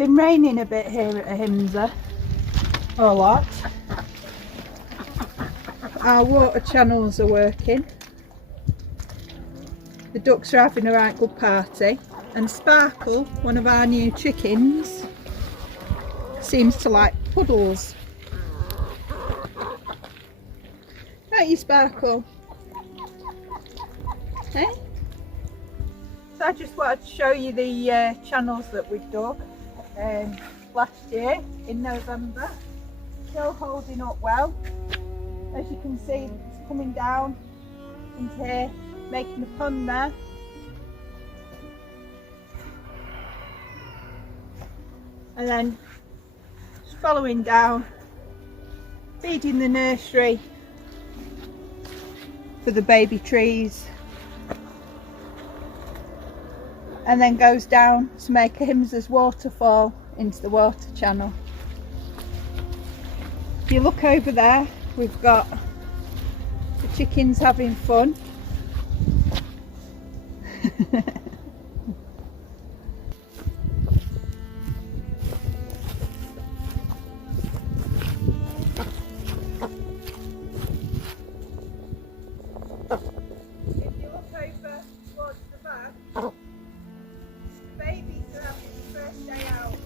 been raining a bit here at Ahimsa, a lot. Our water channels are working. The ducks are having a right good party, and Sparkle, one of our new chickens, seems to like puddles. Don't you, Sparkle? Hey? So I just wanted to show you the channels that we've dug last year in November. Still holding up well. As you can see, it's coming down into here, making a pond there. And then just following down, feeding the nursery for the baby trees, and then goes down to make Ahimsa's waterfall into the water channel. If you look over there, we've got the chickens having fun. If you look over towards the back, the babies are having the first day out.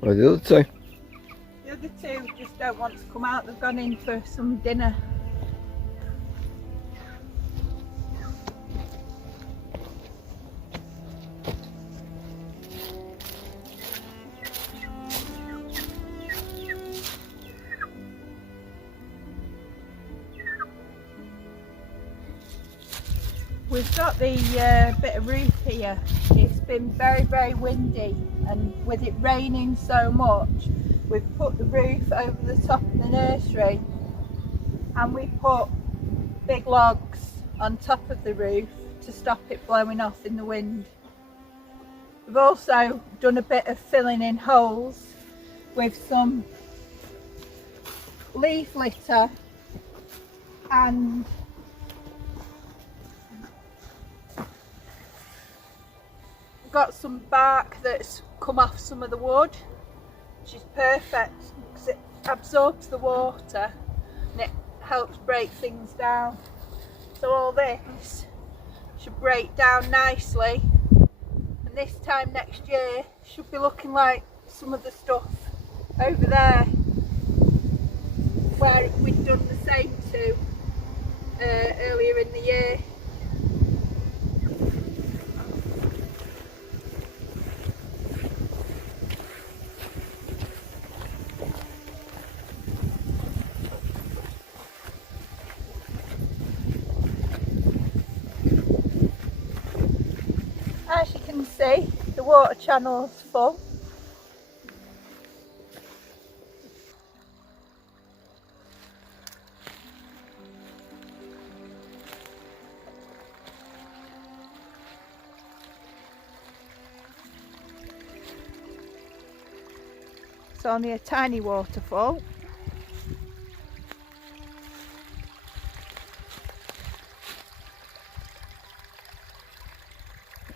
Where are the other two? The other two just don't want to come out. They've gone in for some dinner. We've got the bit of roof here. It's been very, very windy, and with it raining so much, we've put the roof over the top of the nursery, and we put big logs on top of the roof to stop it blowing off in the wind. We've also done a bit of filling in holes with some leaf litter and got some bark that's come off some of the wood, which is perfect because it absorbs the water and it helps break things down. So all this should break down nicely, and this time next year should be looking like some of the stuff over there where we'd done the same to earlier in the year. As you can see, the water channel's full. It's only a tiny waterfall.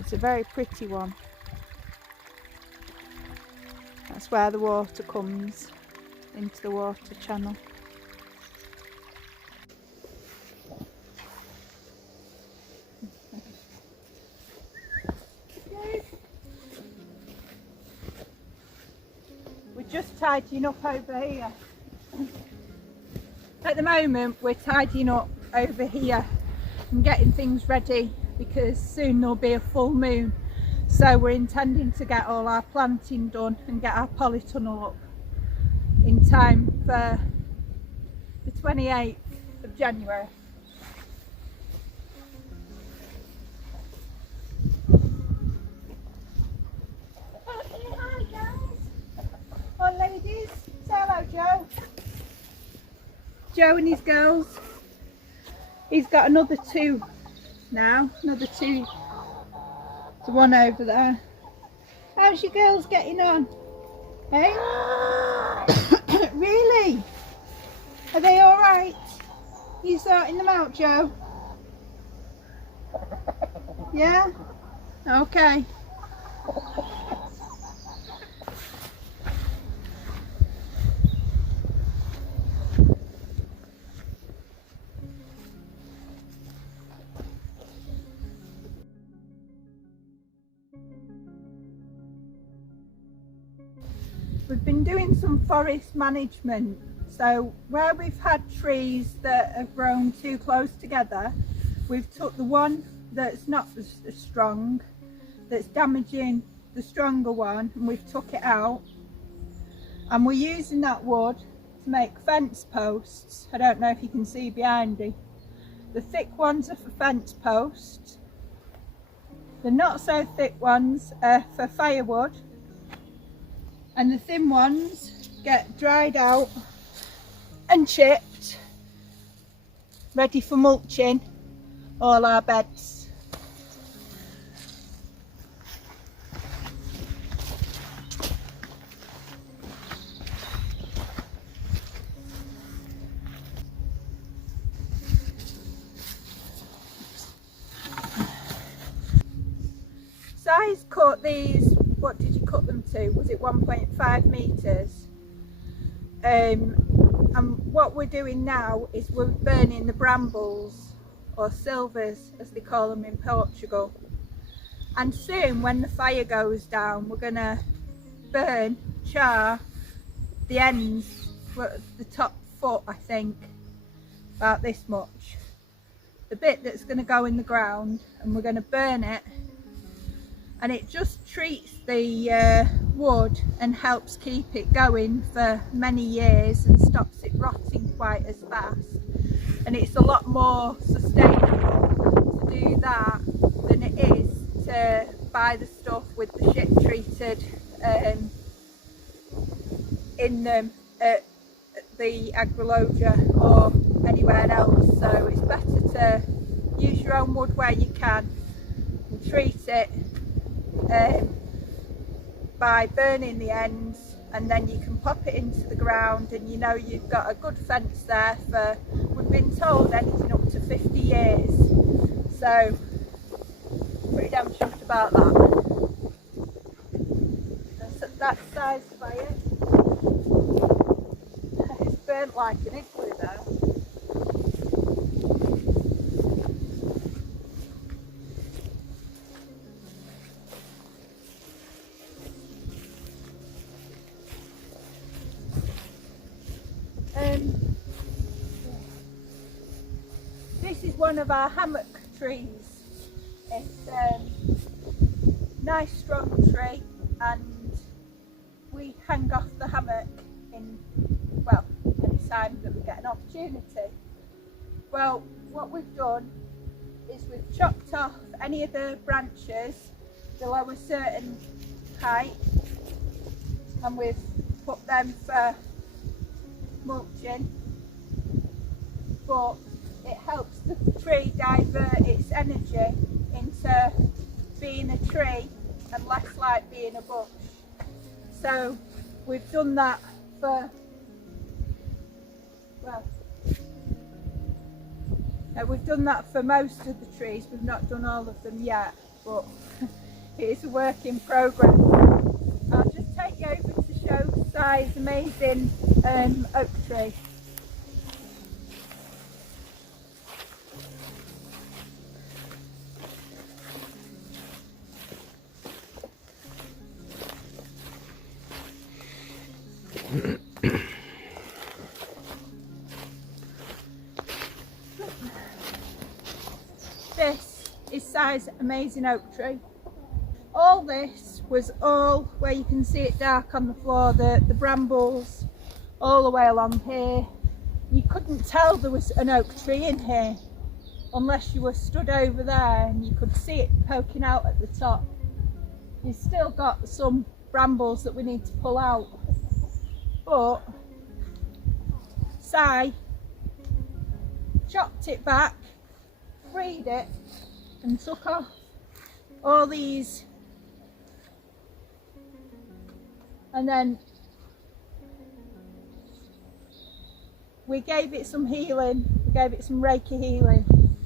It's a very pretty one. That's where the water comes into the water channel. We're just tidying up over here. At the moment we're tidying up over here and getting things ready, because soon there'll be a full moon, so we're intending to get all our planting done and get our polytunnel up in time for the 28th of January. Hi guys! Hi ladies! Say hello, Joe. Joe and his girls. He's got another two now, another two. The one over there. How's your girls getting on? Hey? Really? Are they all right? You sorting them out, Joe? Yeah? Okay. We've been doing some forest management, so where we've had trees that have grown too close together, we've took the one that's not as strong, that's damaging the stronger one, and we've took it out, and we're using that wood to make fence posts. I don't know if you can see behind me. The thick ones are for fence posts, the not so thick ones are for firewood, and the thin ones get dried out and chipped, ready for mulching all our beds. Size cut these, what did you cut them to? Was it 1.5 metres? And what we're doing now is we're burning the brambles, or silvers as they call them in Portugal. And soon when the fire goes down, we're going to char the ends, the top foot I think, about this much. The bit that's going to go in the ground, and we're going to burn it. And it just treats the wood and helps keep it going for many years and stops it rotting quite as fast. And it's a lot more sustainable to do that than it is to buy the stuff with the shit treated in them at the Agrologia or anywhere else. So it's better to use your own wood where you can and treat it by burning the ends, and then you can pop it into the ground, and you know you've got a good fence there for, we've been told, anything up to 50 years. So pretty damn chuffed about that. That's the size fire. It's burnt like an igloo though. This is one of our hammock trees. It's a nice strong tree, and we hang off the hammock in, well, any time that we get an opportunity. Well, what we've done is we've chopped off any of the branches below a certain height, and we've put them for mulching, but it helps the tree divert its energy into being a tree and less like being a bush. So we've done that for, well, we've done that for most of the trees. We've not done all of them yet, but it is a work in progress. I'll just take you over to show Si's amazing oak tree. This is Si's amazing oak tree. All this was all where you can see it dark on the floor, the brambles all the way along here. You couldn't tell there was an oak tree in here unless you were stood over there and you could see it poking out at the top. You've still got some brambles that we need to pull out, but Si chopped it back, freed it, and took off all these, and then we gave it some healing, we gave it some Reiki healing,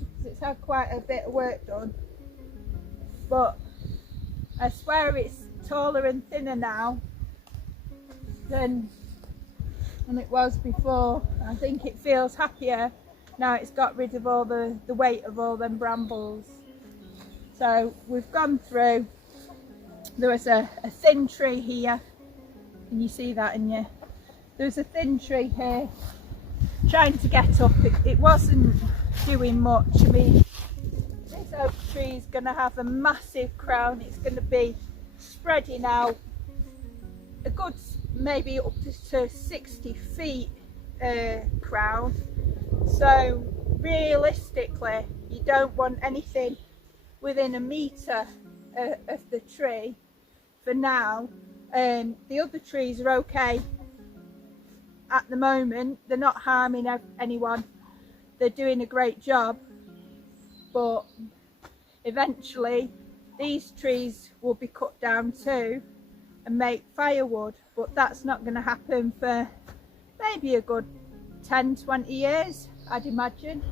because it's had quite a bit of work done. But I swear it's taller and thinner now than it was before. I think it feels happier now it's got rid of all the weight of all them brambles. So we've gone through, there was a thin tree here, can you see that in you? There was a thin tree here trying to get up. It wasn't doing much. I mean, this oak tree is going to have a massive crown. It's going to be spreading out a good maybe up to 60 feet crown. So realistically you don't want anything within a metre of the tree for now. The other trees are okay at the moment, they're not harming anyone, they're doing a great job, but eventually these trees will be cut down too and make firewood, but that's not going to happen for maybe a good 10-20 years, I'd imagine.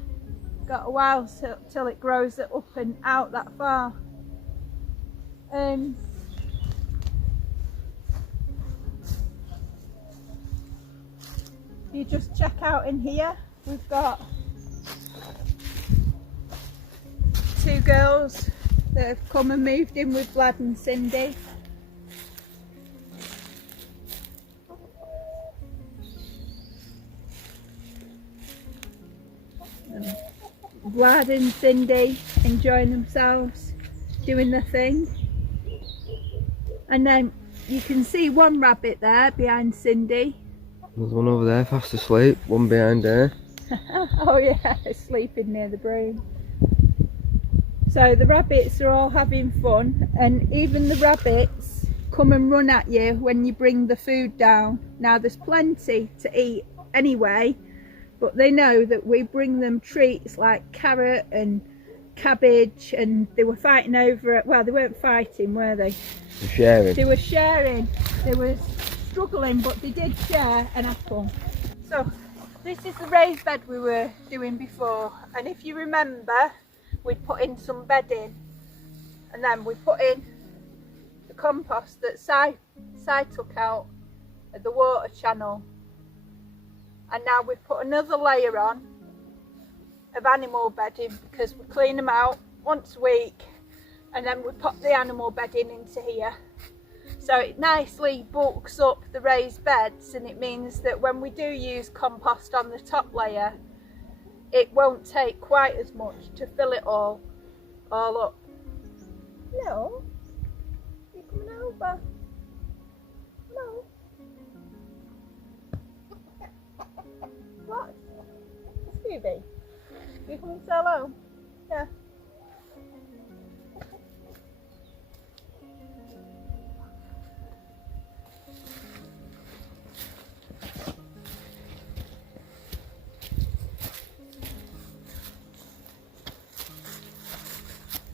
Got a while till it grows up and out that far. You just check out in here, we've got 2 girls that have come and moved in with Vlad and Cindy. Vlad and Cindy enjoying themselves, doing their thing. And then you can see one rabbit there behind Cindy. There's one over there fast asleep, one behind there. Oh yeah, sleeping near the broom. So the rabbits are all having fun, and even the rabbits come and run at you when you bring the food down. Now there's plenty to eat anyway, but they know that we bring them treats like carrot and cabbage, and they were fighting over it. Well, they weren't fighting, were they? They're sharing. They were sharing. They were struggling, but they did share an apple. So this is the raised bed we were doing before, and if you remember, we put in some bedding, and then we put in the compost that Si took out at the water channel, and now we've put another layer on of animal bedding because we clean them out once a week, and then we pop the animal bedding into here. So it nicely bulks up the raised beds, and it means that when we do use compost on the top layer, it won't take quite as much to fill it all up. No, you coming over? No. What? Scooby? You coming solo? Yeah.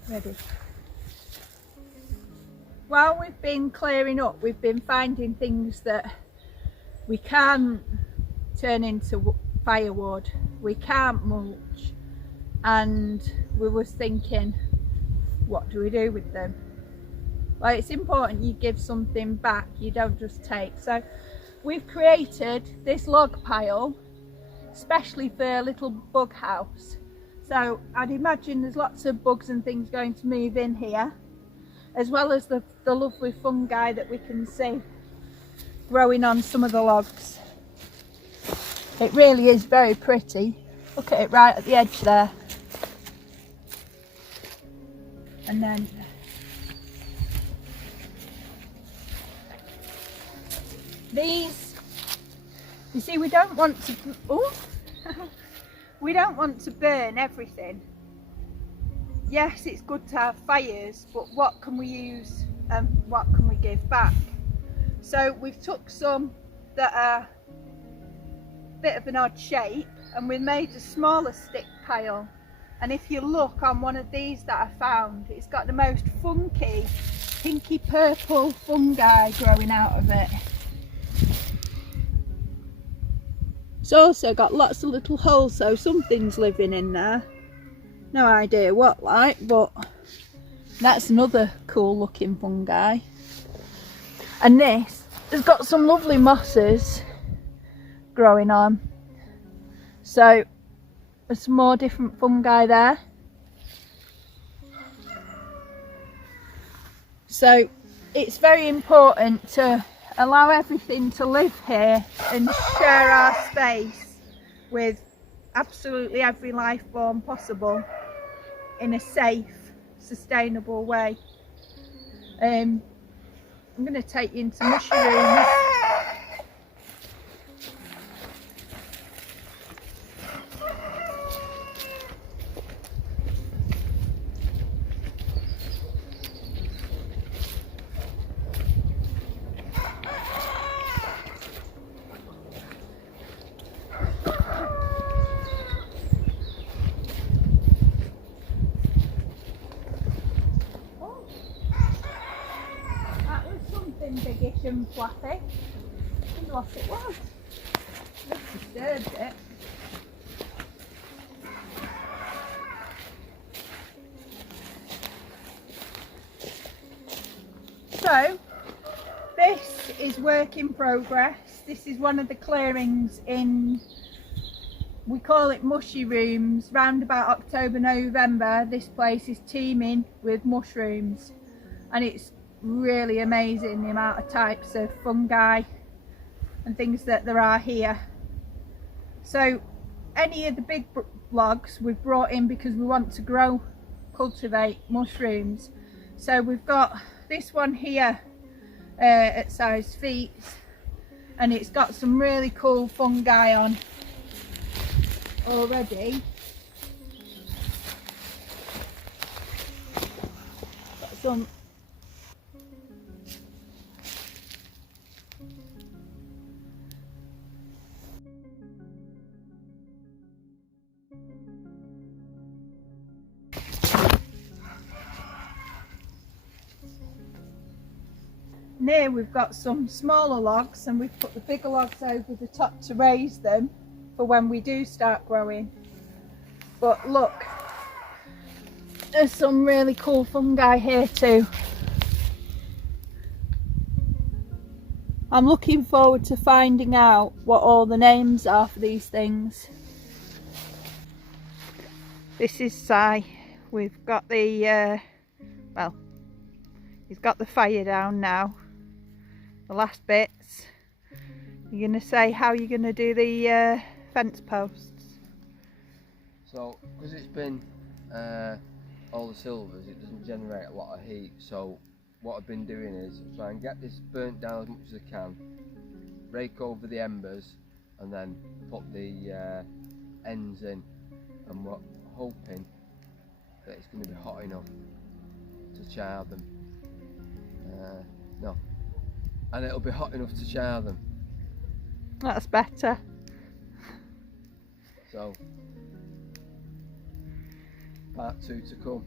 Ready. While we've been clearing up, we've been finding things that we can't turn into firewood, we can't mulch, and we was thinking, what do we do with them? Well, it's important you give something back, you don't just take. So we've created this log pile especially for a little bug house. So I'd imagine there's lots of bugs and things going to move in here, as well as the lovely fungi that we can see growing on some of the logs. It really is very pretty. Look at it right at the edge there. And then these, you see, we don't want to, we don't want to burn everything. Yes, it's good to have fires, but what can we use and what can we give back? So we've took some that are a bit of an odd shape, and we made a smaller stick pile. And if you look on one of these that I found, it's got the most funky pinky purple fungi growing out of it. It's also got lots of little holes, so something's living in there. No idea what like, but that's another cool looking fungi. And this has got some lovely mosses growing on. So there's some more different fungi there. So it's very important to allow everything to live here and share our space with absolutely every life form possible in a safe, sustainable way. I'm going to take you into mushrooms. Biggish and fluffy. I wonder what it was. Just disturbed it. So this is work in progress. This is one of the clearings in, we call it mushy rooms. Round about October, November, this place is teeming with mushrooms, and it's really amazing the amount of types of fungi and things that there are here. So any of the big logs we've brought in because we want to cultivate mushrooms. So we've got this one here at size feet, and it's got some really cool fungi on already. Got some here. We've got some smaller logs, and we've put the bigger logs over the top to raise them for when we do start growing. But look, there's some really cool fungi here too. I'm looking forward to finding out what all the names are for these things. This is Si. We've got the well, he's got the fire down now. The last bits. You're going to say how you're going to do the fence posts. So, because it's been all the silvers, it doesn't generate a lot of heat. So what I've been doing is try and get this burnt down as much as I can, rake over the embers, and then put the ends in, and we're hoping that it's going to be hot enough to char them. No. And it'll be hot enough to char them. That's better. So, part 2 to come.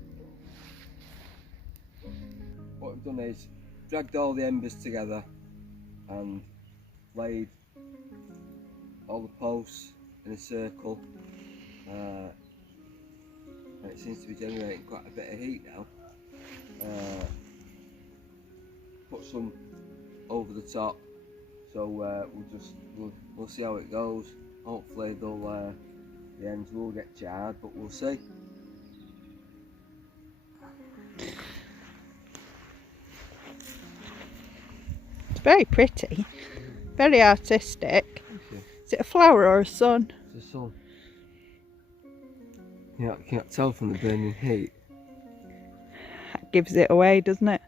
What we've done is dragged all the embers together and laid all the posts in a circle, and it seems to be generating quite a bit of heat now. Put some over the top, so we'll see how it goes. Hopefully the ends will get charred, but we'll see. It's very pretty, very artistic. Is it a flower or a sun? It's a sun. You can't tell from the burning heat. That gives it away, doesn't it?